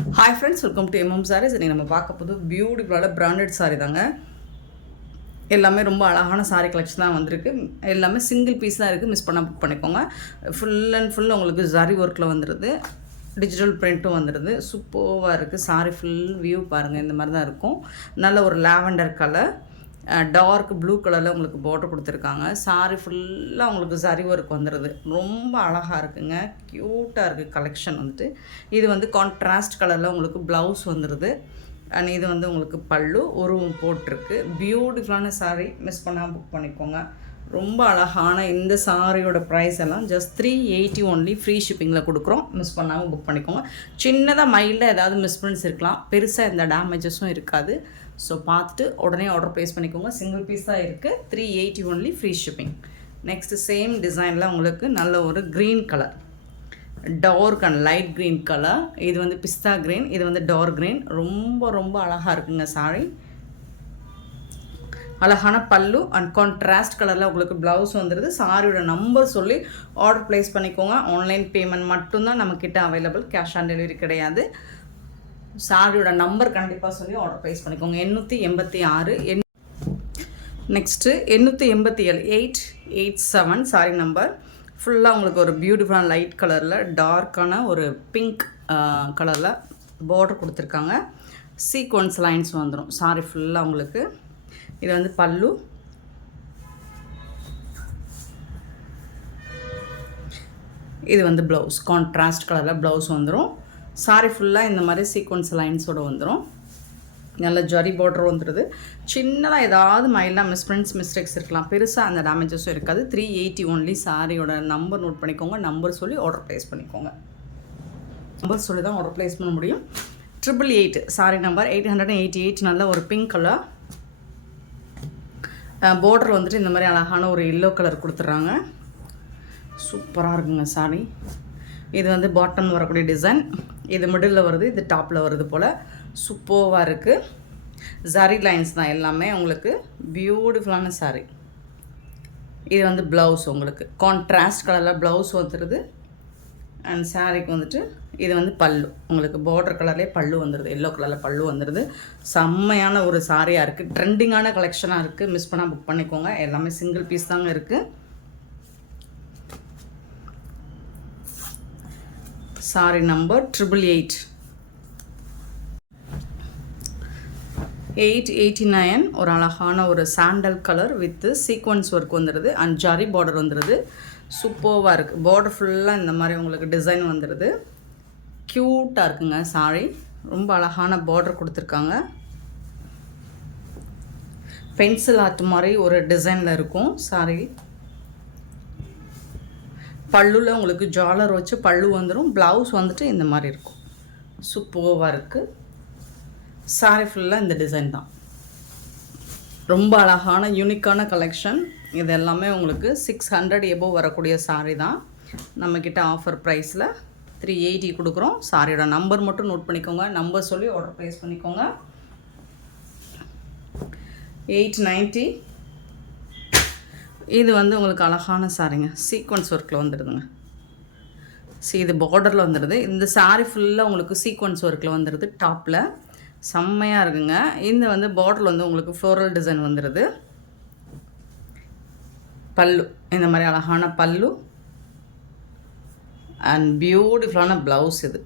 Hi friends, welcome to MM sarees. இன்றைக்கி நம்ம பார்க்க போது பியூட்டிஃபுல்லான பிராண்டட் சாரீ தாங்க. எல்லாமே ரொம்ப அழகான சாரீ கலெக்ஷன் தான் வந்திருக்கு. எல்லாமே சிங்கிள் பீஸ் தான் இருக்குது, மிஸ் பண்ணால் புக் பண்ணிக்கோங்க. ஃபுல் அண்ட் ஃபுல் உங்களுக்கு ஜரி ஒர்க்கில் வந்துடுது, டிஜிட்டல் பிரிண்ட்டும் வந்துடுது. சூப்பராக இருக்குது சாரீ. ஃபுல் வியூ பாருங்கள், இந்த மாதிரி தான் இருக்கும். நல்ல ஒரு லாவெண்டர் கலர், டார்க் ப்ளூ கலரில் உங்களுக்கு பார்டர் கொடுத்துருக்காங்க. சாரீ ஃபுல்லாக உங்களுக்கு சரி ஒர்க் வந்துடுது. ரொம்ப அழகாக இருக்குங்க, க்யூட்டாக இருக்குது கலெக்ஷன் வந்துட்டு. இது வந்து கான்ட்ராஸ்ட் கலரில் உங்களுக்கு ப்ளவுஸ் வந்துடுது. அண்ட் இது வந்து உங்களுக்கு பல்லு உருவம் போட்டிருக்கு. பியூட்டிஃபுல்லான சாரீ, மிஸ் பண்ணால் புக் பண்ணிக்கோங்க. ரொம்ப அழகான இந்த சாரியோட ப்ரைஸ் எல்லாம் ஜஸ்ட் 380 ஒன்லி. ஃப்ரீ ஷிப்பிங்கில் கொடுக்குறோம், மிஸ் பண்ணாமல் புக் பண்ணிக்கோங்க. சின்னதாக மைல்டாக ஏதாவது மிஸ்பிரிண்ட்ஸ் இருக்கலாம், பெருசாக எந்த டேமேஜஸும் இருக்காது. ஸோ பார்த்துட்டு உடனே ஆர்டர் ப்ளேஸ் பண்ணிக்கோங்க. சிங்கிள் பீஸ் தான் இருக்குது, 380 only, free shipping. Next same டிசைனில் உங்களுக்கு நல்ல ஒரு green colour, dark and light green colour. இது வந்து பிஸ்தா க்ரீன், இது வந்து டார்க் க்ரீன். ரொம்ப ரொம்ப அழகாக இருக்குங்க சாரி. அழகான பல்லு அண்ட் கான்ட்ராஸ்ட் கலரில் உங்களுக்கு ப்ளவுஸ் வந்துடுது. சாரியோட நம்பர் சொல்லி ஆர்டர் ப்ளேஸ் பண்ணிக்கோங்க. ஆன்லைன் பேமெண்ட் மட்டும்தான் நம்மக்கிட்ட அவைலபிள், கேஷ் ஆன் டெலிவரி கிடையாது. சாரியோட நம்பர் கண்டிப்பாக சொல்லி ஆர்டர் ப்ளேஸ் பண்ணிக்கோங்க. 886. Next 887 887 sorry number. ஃபுல்லாக உங்களுக்கு ஒரு பியூட்டிஃபுல்லான லைட் கலரில் டார்க்கான ஒரு பிங்க் கலரில் பார்டர் கொடுத்துருக்காங்க. சீக்வன்ஸ் லைன்ஸ் வந்துடும் சாரி ஃபுல்லாக உங்களுக்கு. இது வந்து பல்லு, இது வந்து ப்ளவுஸ். கான்ட்ராஸ்ட் கலரில் ப்ளவுஸ் வந்துடும். சாரி ஃபுல்லாக இந்த மாதிரி சீக்வன்ஸ் லைன்ஸோடு வந்துடும். நல்ல ஜரி பார்டர் வந்துடுது. சின்னதாக ஏதாவது மைல்டாக மிஸ்டேக்ஸ் இருக்கலாம், பெருசாக அந்த டேமேஜஸும் இருக்காது. 380 ஒன்லி. சாரியோட நம்பர் நோட் பண்ணிக்கோங்க. நம்பர் சொல்லி ஆர்டர் ப்ளேஸ் பண்ணிக்கோங்க. நம்பர் சொல்லி தான் ஆர்டர் ப்ளேஸ் பண்ண முடியும். 888 சாரி நம்பர் 888. நல்ல ஒரு பிங்க் கலர் பார்டர் வந்துட்டு இந்த மாதிரி அழகான ஒரு எல்லோ கலர் கொடுத்துட்றாங்க. சூப்பராக இருக்குங்க சாரி. இது வந்து பாட்டம் வரக்கூடிய டிசைன், இது மிடில் வருது, இது டாப்பில் வருது போல். சூப்பராக இருக்குது. ஜரி லைன்ஸ் தான் எல்லாமே உங்களுக்கு. பியூட்டிஃபுல்லான சாரி. இது வந்து ப்ளவுஸ் உங்களுக்கு கான்ட்ராஸ்ட் கலரில் ப்ளவுஸ் வந்துடுது. அண்ட் சாரிக்கு வந்துட்டு இது வந்து பல்லு உங்களுக்கு பார்டர் கலர்லேயே பல்லு வந்துடுது, எல்லோ கலரில் பல்லு வந்துடுது. செம்மையான ஒரு சாரியாக இருக்குது, ட்ரெண்டிங்கான கலெக்ஷனாக இருக்குது. மிஸ் பண்ணால் புக் பண்ணிக்கோங்க. எல்லாமே சிங்கிள் பீஸ் தாங்க இருக்குது. Sorry number 888 889. ஒரு அழகான ஒரு sandal colour with sequins work வந்துடுது அண்ட் ஜரி பார்டர் வந்துடுது. சூப்பராக இருக்குது. பார்டர் ஃபுல்லாக இந்த மாதிரி உங்களுக்கு டிசைன் வந்துடுது. க்யூட்டாக இருக்குங்க சாரி. ரொம்ப அழகான பார்டர் கொடுத்துருக்காங்க. பென்சில் ஆர்ட் மாதிரி ஒரு டிசைனில் இருக்கும் சாரி. பல்லுவில் உங்களுக்கு ஜாலர் வச்சு பல்லு வந்துடும். ப்ளவுஸ் வந்துட்டு இந்த மாதிரி இருக்கும். சூப்பராக இருக்குது. சாரி ஃபுல்லாக இந்த டிசைன் தான். ரொம்ப அழகான யூனிக்கான கலெக்ஷன். இது எல்லாமே உங்களுக்கு 600 எபோவ் வரக்கூடிய சாரி தான். நம்மக்கிட்ட ஆஃபர் ப்ரைஸில் 380 கொடுக்குறோம். சாரியோட நம்பர் மட்டும் நோட் பண்ணிக்கோங்க. நம்பர் சொல்லி ஆர்டர் ப்ளேஸ் பண்ணிக்கோங்க. 890. இது வந்து உங்களுக்கு அழகான சாரிங்க, சீக்வன்ஸ் ஒர்க்கில் வந்துடுதுங்க. இது பார்டரில் வந்துடுது. இந்த சாரி ஃபுல்லாக உங்களுக்கு சீக்வன்ஸ் ஒர்க்கில் வந்துடுது. டாப்பில் செம்மையாக இருக்குங்க. இந்த வந்து பார்டரில் வந்து உங்களுக்கு ஃப்ளோரல் டிசைன் வந்துடுது. பல்லு இந்த மாதிரி அழகான பல்லு அண்ட் பியூட்டிஃபுல்லான ப்ளவுஸ். இது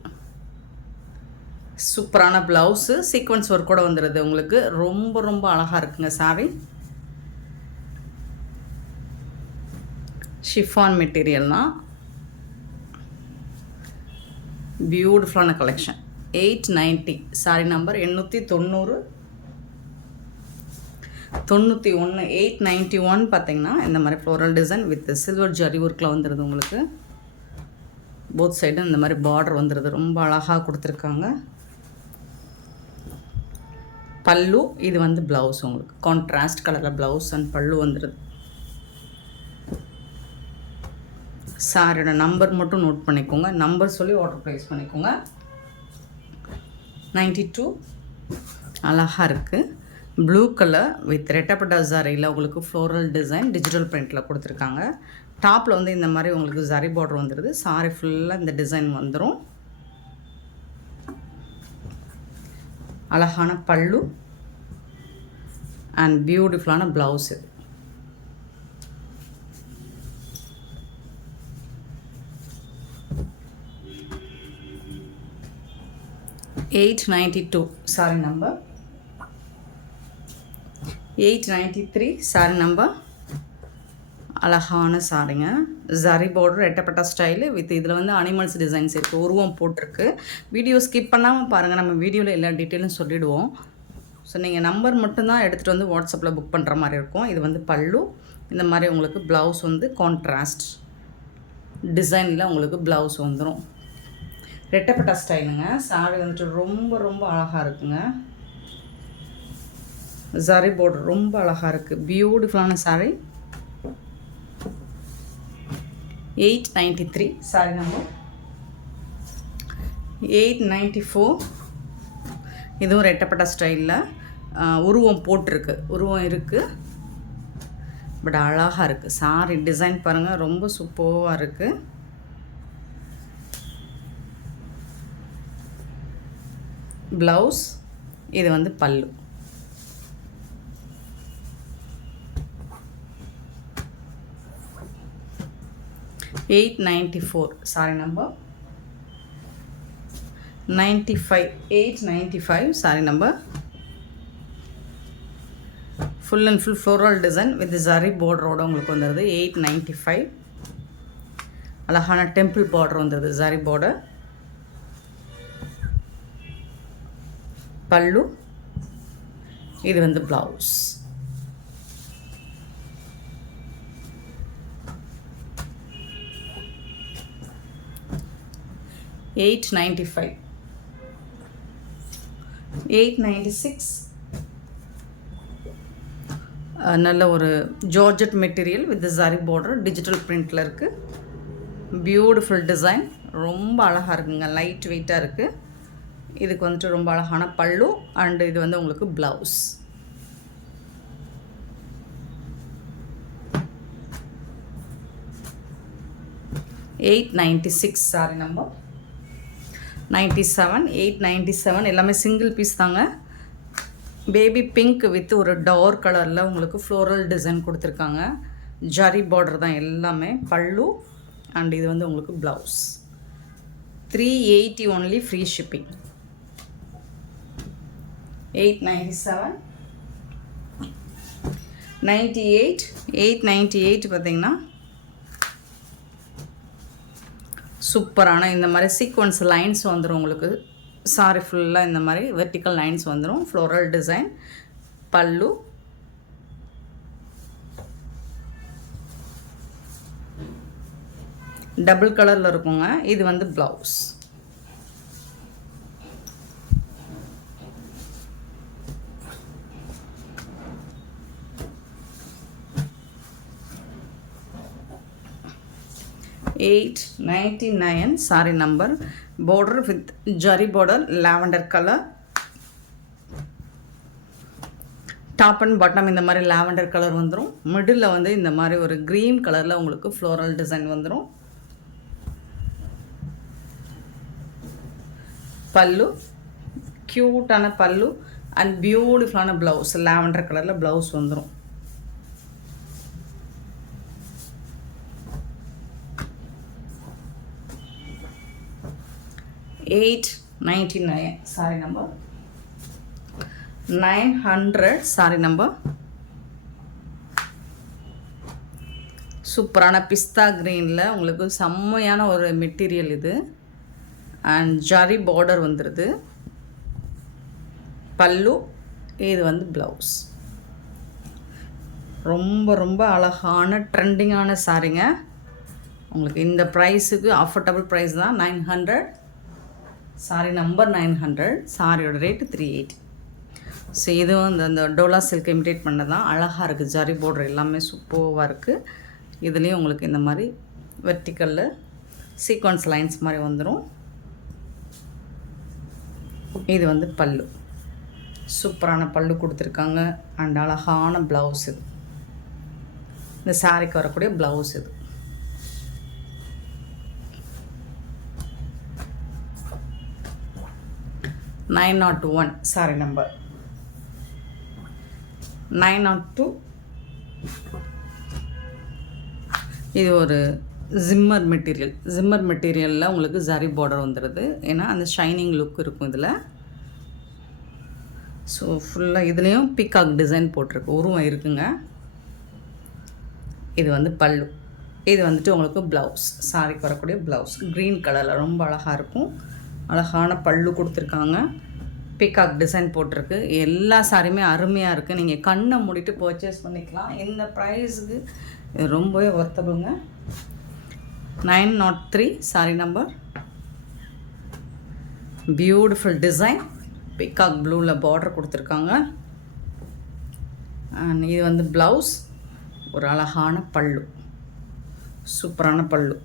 சூப்பரான ப்ளவுஸு, சீக்வன்ஸ் ஒர்க்கோட வந்துடுது உங்களுக்கு. ரொம்ப ரொம்ப அழகாக இருக்குங்க சாரி. ஷிஃபான் மெட்டீரியல்னால் பியூட்டிஃபுல்லான கலெக்ஷன். 890 sorry number 890 91 891. பார்த்தீங்கன்னா இந்த மாதிரி floral design with silver zari ஒர்க்கில் வந்துடுது உங்களுக்கு. போத் சைடும் இந்த மாதிரி பார்டர் வந்துடுது. ரொம்ப அழகாக கொடுத்துருக்காங்க. பல்லு, இது வந்து ப்ளவுஸ் உங்களுக்கு கான்ட்ராஸ்ட் கலரில் ப்ளவுஸ் அண்ட் பல்லு வந்துடுது. சாரியோட நம்பர் மட்டும் நோட் பண்ணிக்கோங்க. நம்பர் சொல்லி ஆர்டர் ப்ளேஸ் பண்ணிக்கோங்க. 92. அழகாக இருக்குது. ப்ளூ கலர் வித் ரெட்டப்பட்ட ஜரியில் உங்களுக்கு ஃப்ளோரல் டிசைன் டிஜிட்டல் பிரிண்டில் கொடுத்துருக்காங்க. டாப்பில் வந்து இந்த மாதிரி உங்களுக்கு ஜரி பார்டர் வந்துடுது. சாரி ஃபுல்லாக இந்த டிசைன் வந்துடும். அழகான பல்லு அண்ட் பியூட்டிஃபுல்லான ப்ளவுஸ் இது. $892 சாரி நம்பர். 893 sorry number. அழகான சாரிங்க. ஜரி பார்டர் எட்டப்பட்ட ஸ்டைலு வித் இதில் வந்து அனிமல்ஸ் டிசைன்ஸ் இருக்குது, உருவம் போட்டிருக்கு. வீடியோ ஸ்கிப் பண்ணாமல் பாருங்கள், நம்ம வீடியோவில் எல்லா டீட்டெயிலும் சொல்லிவிடுவோம். ஸோ நீங்கள் நம்பர் மட்டும்தான் எடுத்துகிட்டு வந்து வாட்ஸ்அப்பில் புக் பண்ணுற மாதிரி இருக்கும். இது வந்து பல்லு. இந்த மாதிரி உங்களுக்கு ப்ளவுஸ் வந்து கான்ட்ராஸ்ட் டிசைனில் உங்களுக்கு ப்ளவுஸ் வந்துடும். ரெட்டப்பட்ட ஸ்டைலுங்க. சாரி வந்துட்டு ரொம்ப ரொம்ப அழகாக இருக்குங்க. ஜரி பார்டர் ரொம்ப அழகாக இருக்குது. பியூட்டிஃபுல்லான சாரி. 893 sorry number. 894 இதுவும் ரெட்டப்பட்ட ஸ்டைலில் உருவம் போட்டிருக்கு, உருவம் இருக்குது, பட் அழகாக இருக்குது. சாரி டிசைன் பாருங்கள், ரொம்ப சூப்பராக இருக்குது. ப்ளவுஸ் இது வந்து பல்லு. $894 sari number. 895 sari number. Full and full floral design with zari பார்டரோட உங்களுக்கு வந்துடுது. 895 அழகான டெம்பிள் பார்டர் வந்துடுது, ஜரி பார்டர். பல்லு இது வந்து ப்ளவுஸ். $895 $896 நல்ல ஒரு georgette material with zari border, digital பிரிண்டில் இருக்குது. பியூட்டிஃபுல் டிசைன், ரொம்ப அழகாக இருக்குங்க, லைட் வெயிட்டாக இருக்குது. இதுக்கு வந்துட்டு ரொம்ப அழகான பல்லு அண்டு இது வந்து உங்களுக்கு ப்ளவுஸ். $896 sorry number. 97 $897 எல்லாமே சிங்கிள் பீஸ் தாங்க. பேபி பிங்க் வித் ஒரு டார்க் கலரில் உங்களுக்கு ஃப்ளோரல் டிசைன் கொடுத்துருக்காங்க. ஜரி பார்டர் தான் எல்லாமே. பல்லு அண்ட் இது வந்து உங்களுக்கு ப்ளவுஸ். 380 only, free shipping. 897 98 898 பார்த்தீங்கன்னா சூப்பரான இந்த மாதிரி சீக்வன்ஸ் லைன்ஸ் வந்துடும் உங்களுக்கு. சாரி ஃபுல்லாக இந்த மாதிரி வெர்டிக்கல் லைன்ஸ் வந்துடும். Floral design. பல்லு டபுள் கலரில் இருக்குங்க. இது வந்து blouse. $899 sorry number. border with zari border, lavender colour. Top and bottom இந்த மாதிரி லாவெண்டர் கலர் வந்துடும். மிடில் வந்து இந்த மாதிரி ஒரு க்ரீன் கலரில் உங்களுக்கு ஃப்ளோரல் டிசைன் வந்துடும். பல்லு க்யூட்டான பல்லு அண்ட் பியூட்டிஃபுல்லான ப்ளவுஸ். லாவெண்டர் கலரில் ப்ளவுஸ் வந்துடும். $899 சாரி நம்பர். 900 sorry number. சூப்பரான பிஸ்தா க்ரீனில் உங்களுக்கு செம்மையான ஒரு மெட்டீரியல் இது. அண்ட் ஜரி பார்டர் வந்துடுது. பல்லு இது வந்து ப்ளவுஸ். ரொம்ப ரொம்ப அழகான ட்ரெண்டிங்கான சாரிங்க. உங்களுக்கு இந்த ப்ரைஸுக்கு அஃபோர்டபுள் ப்ரைஸ் தான். 900 சாரி நம்பர். 900 சாரியோட ரேட்டு 380. ஸோ இதுவும் அந்த டோலா சில்க் இமிடேட் பண்ண தான். அழகாக இருக்குது. ஜரி பார்டர் எல்லாமே சூப்பராக இருக்குது. இதுலேயும் உங்களுக்கு இந்த மாதிரி வெர்டிக்கலில் சீக்வன்ஸ் லைன்ஸ் மாதிரி வந்துடும். இது வந்து பல்லு. சூப்பரான பல்லு கொடுத்துருக்காங்க அண்ட் அழகான ப்ளவுஸ் இது. இந்த சாரிக்கு வரக்கூடிய ப்ளவுஸ் இது. 901 சாரி நம்பர் 902. இது ஒரு ஜிம்மர் மெட்டீரியலில் உங்களுக்கு ஜரி பார்டர் வந்துடுது. ஏன்னா அந்த ஷைனிங் லுக் இருக்கும் இதில். ஸோ ஃபுல்லாக இதுலேயும் பீகாக் டிசைன் போட்டிருக்கு, உருவம் இருக்குங்க. இது வந்து பல்லு. இது வந்துட்டு உங்களுக்கு ப்ளவுஸ், சாரிக்கு வரக்கூடிய ப்ளவுஸ் க்ரீன் கலரில் ரொம்ப அழகாக இருக்கும். அழகான பல்லு கொடுத்துருக்காங்க, பீகாக் டிசைன் போட்டிருக்கு. எல்லா சாரியுமே அருமையாக இருக்குது. நீங்கள் கண்ணை மூடிட்டு பர்ச்சேஸ் பண்ணிக்கலாம். இந்த ப்ரைஸுக்கு ரொம்பவே ஒர்த்தபுளுங்க. 903 sorry number. Beautiful design, peacock ப்ளூவில் பார்டர் கொடுத்துருக்காங்க. அண்ட் இது வந்து ப்ளவுஸ், ஒரு அழகான பல்லு, சூப்பரான பல்லு.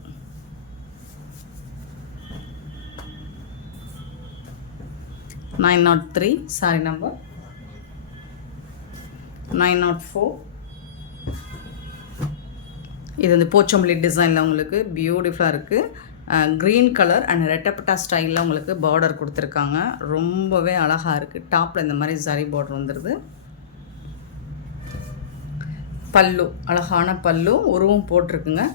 Nine 903 sorry number. 904. இது வந்து போச்சம்பள்ளி டிசைனில் உங்களுக்கு பியூட்டிஃபுல்லாக இருக்குது. க்ரீன் கலர் அண்ட் ரெட்டப்பட்டா ஸ்டைலில் உங்களுக்கு பார்டர் கொடுத்துருக்காங்க. ரொம்பவே அழகாக இருக்குது. டாப்பில் இந்த மாதிரி ஜரி பார்டர் வந்துடுது. பல்லு, அழகான பல்லு, உருவம் போட்டிருக்குங்க.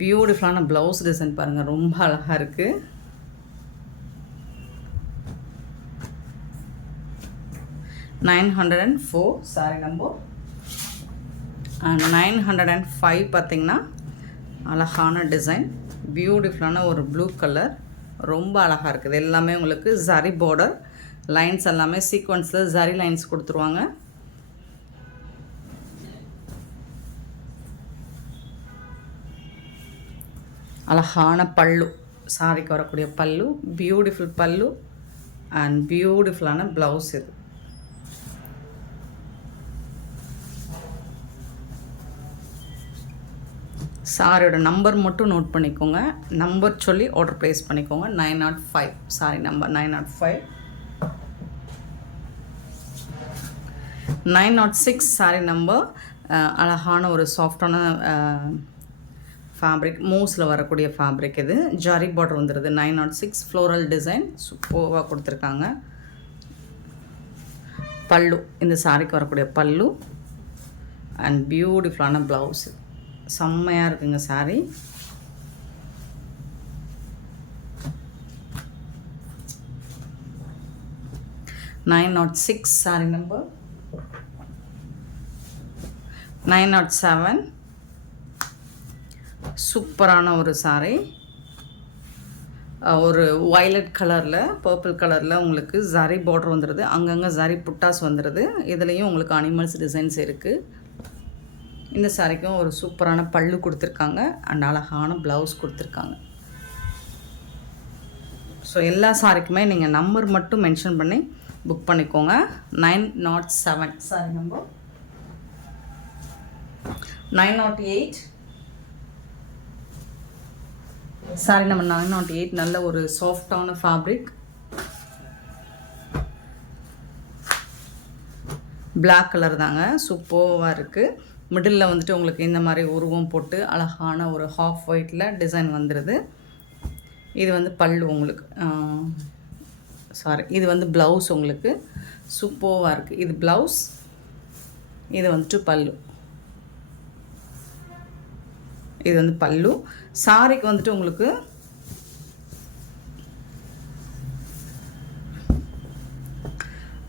பியூட்டிஃபுல்லான ப்ளவுஸ் டிசைன் பாருங்கள், ரொம்ப அழகாக இருக்குது. $904 சாரி நம்பர். 905 பார்த்திங்கன்னா அழகான டிசைன், பியூட்டிஃபுல்லான ஒரு ப்ளூ கலர், ரொம்ப அழகாக இருக்குது. எல்லாமே உங்களுக்கு ஜரி பார்டர் லைன்ஸ், எல்லாமே சீக்வன்ஸில் ஜரி லைன்ஸ் கொடுத்துருவாங்க. அழகான பல்லு, சாரிக்கு வரக்கூடிய பல்லு, பியூட்டிஃபுல் பல்லு அண்ட் பியூட்டிஃபுல்லான ப்ளவுஸ். இது சாரியோட நம்பர் மட்டும் நோட் பண்ணிக்கோங்க, நம்பர் சொல்லி ஆர்டர் ப்ளேஸ் பண்ணிக்கோங்க. 905 சாரி நம்பர் 905. 906 sorry number. அழகான ஒரு சாஃப்டான ஃபேப்ரிக், மூஸில் வரக்கூடிய ஃபேப்ரிக். இது ஜரி பார்டர் வந்துடுது. 906 ஃப்ளோரல் டிசைன் சூப்பராக கொடுத்துருக்காங்க. பல்லு, இந்த சாரிக்கு வரக்கூடிய பல்லு அண்ட் பியூட்டிஃபுல்லான ப்ளவுஸ். செம்மையாக இருக்குங்க சாரி. $906 sorry number. 907 சூப்பரான ஒரு சாரி. ஒரு வயலட் கலரில், பர்பிள் கலரில் உங்களுக்கு ஜரி பார்டர் வந்துடுது. அங்கங்கே ஜரி புட்டாஸ் வந்துடுது. இதுலேயும் உங்களுக்கு அனிமல்ஸ் டிசைன்ஸ் இருக்குது. இந்த சாரிக்கும் ஒரு சூப்பரான பல்லு கொடுத்துருக்காங்க அண்ட் அழகான ப்ளவுஸ் கொடுத்துருக்காங்க. ஸோ எல்லா சாரிக்குமே நீங்கள் நம்பர் மட்டும் மென்ஷன் பண்ணி புக் பண்ணிக்கோங்க. 907 சாரி நம்பர். 908 sorry number. 908 நல்ல ஒரு சாஃப்டான ஃபேப்ரிக், பிளாக் கலர் தாங்க, சூப்பராக இருக்குது. மிடில் வந்துட்டு உங்களுக்கு இந்த மாதிரி உருவம் போட்டு அழகான ஒரு ஹாஃப் ஒயிட்டில் டிசைன் வந்துடுது. இது வந்து பல்லு உங்களுக்கு, இது வந்து ப்ளவுஸ் உங்களுக்கு சூப்பராக இருக்குது. இது ப்ளவுஸ், இது வந்துட்டு பல்லு. இது வந்து பல்லு. சாரிக்கு வந்துட்டு உங்களுக்கு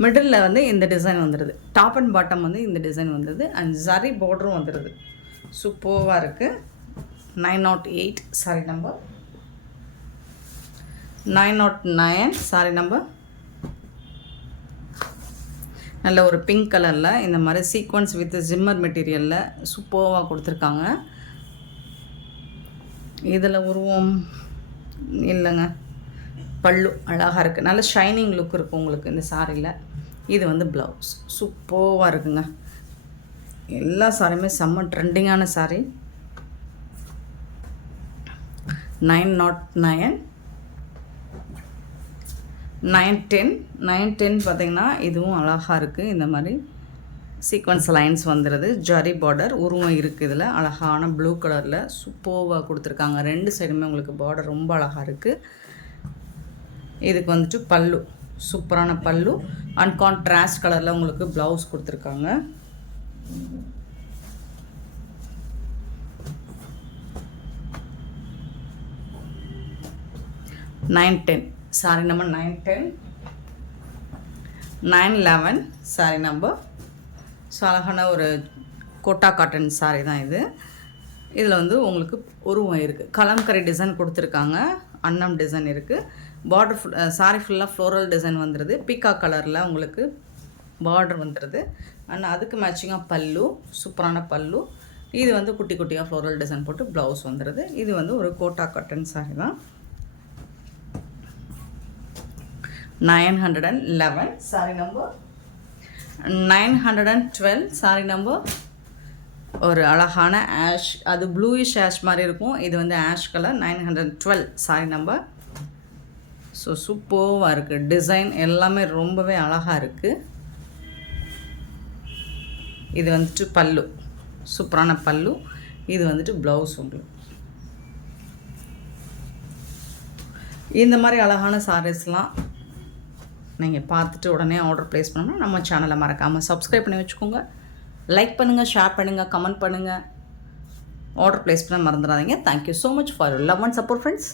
மிடில் வந்து இந்த டிசைன் வந்துடுது. டாப் அண்ட் பாட்டம் வந்து இந்த டிசைன் வந்துடுது அண்ட் ஜரி பார்டரும் வந்துடுது. சூப்பராக இருக்குது. 908 சாரி நம்பர். 909 sorry number. நல்ல ஒரு பிங்க் கலரில் இந்த மாதிரி சீக்வன்ஸ் வித் ஜிம்மர் மெட்டீரியலில் சூப்பராக கொடுத்துருக்காங்க. இதில் உருவம் இல்லைங்க, பல்லு அழகாக இருக்குது. நல்ல ஷைனிங் லுக் இருக்கும் உங்களுக்கு இந்த சாரியில். இது வந்து ப்ளவுஸ் சூப்பராக இருக்குங்க. எல்லா சாரியுமே செம்ம ட்ரெண்டிங்கான சாரி. 909 910 பார்த்திங்கன்னா இதுவும் அழகாக இருக்குது. இந்த மாதிரி சீக்வன்ஸ் லைன்ஸ் வந்துடுது. ஜரி பார்டர் உருவம் இருக்குது. இதில் அழகான ப்ளூ கலரில் சூப்பராக கொடுத்துருக்காங்க. ரெண்டு சைடுமே உங்களுக்கு பார்டர் ரொம்ப அழகாக இருக்குது. இதுக்கு வந்துட்டு பல்லு சூப்பரான பல்லு அண்ட் கான்ட்ராஸ்ட் கலரில் உங்களுக்கு ப்ளவுஸ் கொடுத்துருக்காங்க. $910 sorry number 910, 911 sorry number. So அழகான ஒரு கோட்டா காட்டன் சாரி தான் இது. இதில் வந்து உங்களுக்கு உருவம் இருக்குது, கலம்கரி டிசைன் கொடுத்துருக்காங்க, அன்னம் டிசைன் இருக்குது, பார்டர் சாரி ஃபுல்லாக ஃப்ளோரல் டிசைன் வந்துடுது, பீக்கா கலரில் உங்களுக்கு பார்டர் வந்துடுது. அண்ட் அதுக்கு மேட்சிங்காக பல்லு, சூப்பரான பல்லு. இது வந்து குட்டி குட்டியாக ஃப்ளோரல் டிசைன் போட்டு ப்ளவுஸ் வந்துடுது. இது வந்து ஒரு கோட்டா காட்டன் சாரி தான். 911 சாரி நம்பர், 912 சாரி நம்பர். ஒரு அழகான ஆஷ், அது ப்ளூயிஷ் ஆஷ் மாதிரி இருக்கும், இது வந்து ash colour. 912 sorry number. So சூப்பராக இருக்குது, டிசைன் எல்லாமே ரொம்பவே அழகாக இருக்குது. இது வந்துட்டு பல்லு, சூப்பரான பல்லு. இது வந்துட்டு ப்ளவுஸ் உங்களுக்கு. இந்த மாதிரி அழகான சாரீஸ்லாம் நீங்கள் பார்த்துட்டு உடனே ஆர்டர் ப்ளேஸ் பண்ணணும்னா நம்ம சேனலை மறக்காமல் சப்ஸ்கிரைப் பண்ணி வச்சுக்கோங்க. லைக் பண்ணுங்கள், ஷேர் பண்ணுங்கள், கமெண்ட் பண்ணுங்கள். ஆர்டர் ப்ளேஸ் பண்ண மறந்துடாதீங்க. Thank you so much for your love and support friends.